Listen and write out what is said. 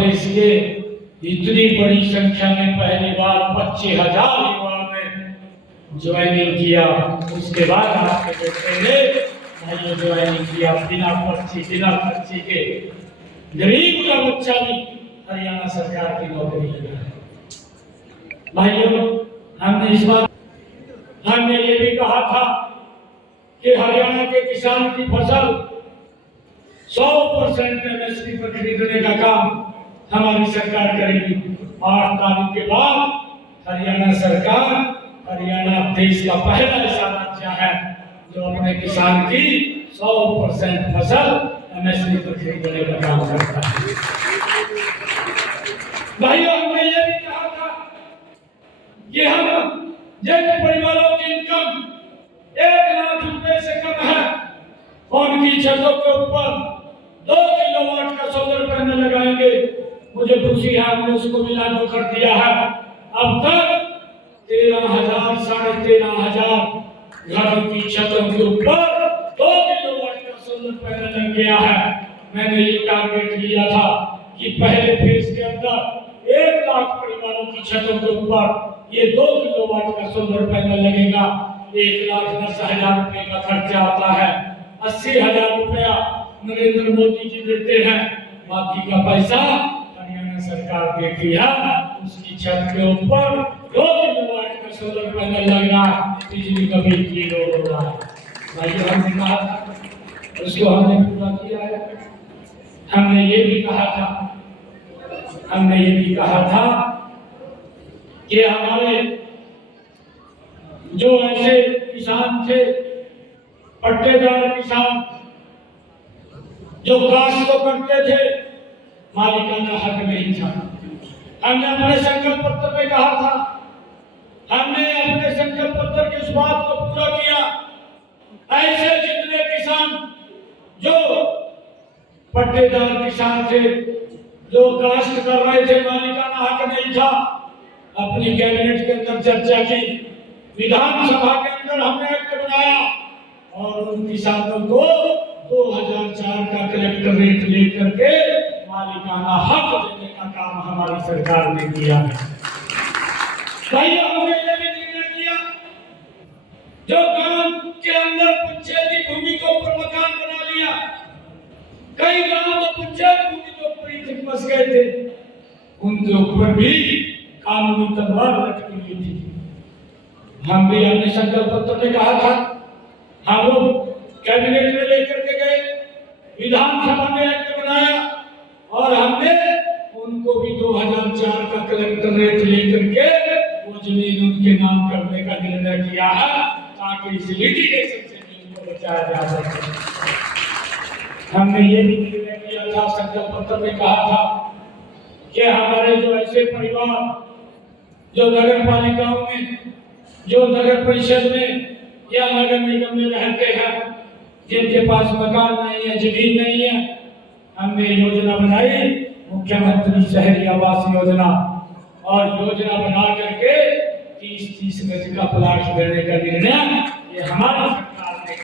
प्रदेश के इतनी बड़ी संख्या में पहली बार 25,000 युवाओं ने ज्वाइनिंग किया। उसके बाद आपके बेटे ने भाइयों ज्वाइनिंग किया बिना पर्ची के। गरीब का बच्चा भी हरियाणा सरकार की नौकरी लगा है। भाइयों, हमने ये भी कहा था कि हरियाणा के किसान की फसल 100% एमएसपी पर खरीदने का काम हमारी सरकार करेगी। 8 तारीख के बाद हरियाणा देश का पहला ऐसा राज्य है जो अपने किसान की 100% फसल एमएसपी पर खरीदने का काम करता है। भाइयों, हमने ये भी कहा था कि हम जिन परिवारों की इनकम 1 लाख रुपए से कम है उनकी छतों के ऊपर 2 किलोवाट का सोलर पैनल लगाएंगे। मुझे खुशी है हमने उसको भी लागू कर दिया है। अब तक 13,000 साढ़े 13,000 घरों की छतों के ऊपर 2 किलोवाट का सोलर पैनल लग गया है। मैंने ये टारगेट लिया था कि पहले फेज के अंदर 1 लाख परिवारों की छतों के ऊपर ये 2 किलोवाट का सोलर पैनल लगेगा। 1,10,000 रुपए का खर्चा आता है। 80,000 रुपया नरेंद्र मोदी जी देते हैं, बाकी का पैसा हरियाणा सरकार देती है। उसकी छत के ऊपर 2 किलोवाट का सोलर पैनल लग रहा है, बिजली का बिल 0 हो रहा है। भाइयों, हमने कहा था, उसको हमने पूरा किया है। हमने ये भी कहा था कि हमारे जो ऐसे किसान थे, पट्टेदार किसान जो काश्त तो करते थे, मालिकाना हक नहीं था। हमने अपने संकल्प पत्र में कहा था, हमने अपने संकल्प पत्र के इस बात को पूरा किया। ऐसे जितने किसान जो पट्टेदार किसान थे, जो काश्त कर रहे थे, मालिकाना हक नहीं था, अपनी कैबिनेट के अंदर चर्चा की, विधानसभा के अंदर हमने एक्ट बनाया और उन किसानों को 2004 का कलेक्टर रेट लेकर के मालिकाना हक देने का काम हमारी सरकार ने किया है। भाइयों, हमने ये भी निर्णय किया, जो गांव के अंदर पंचायती भूमि के ऊपर मकान बना लिया, कई गांव तो पंचायत भूमि के ऊपर ही फंस गए थे, उनके ऊपर भी कानूनी तलवार लटकी हुई थी। हम भी अपने संकल्प पत्र में कहा था, हम लोग कैबिनेट में लेकर के गए, विधानसभा में एक्ट बनाया और हमने उनको भी 2004 का कलेक्टर रेट लेकर के वो जमीन उनके नाम करने का निर्णय किया है, ताकि इस लिटिगेशन से उनको बचाया जा सके। हमने ये भी निर्णय किया था, संकल्प पत्र में कहा था कि हमारे जो ऐसे परिवार जो नगर पालिकाओं में, जो नगर परिषद में या नगर निगम में रहते हैं, जिनके पास मकान नहीं है, जमीन नहीं है, हमने योजना बनाई मुख्यमंत्री शहरी आवास योजना, और योजना बना करके 30-30 गज का प्लाट देने का निर्णय ये हमारा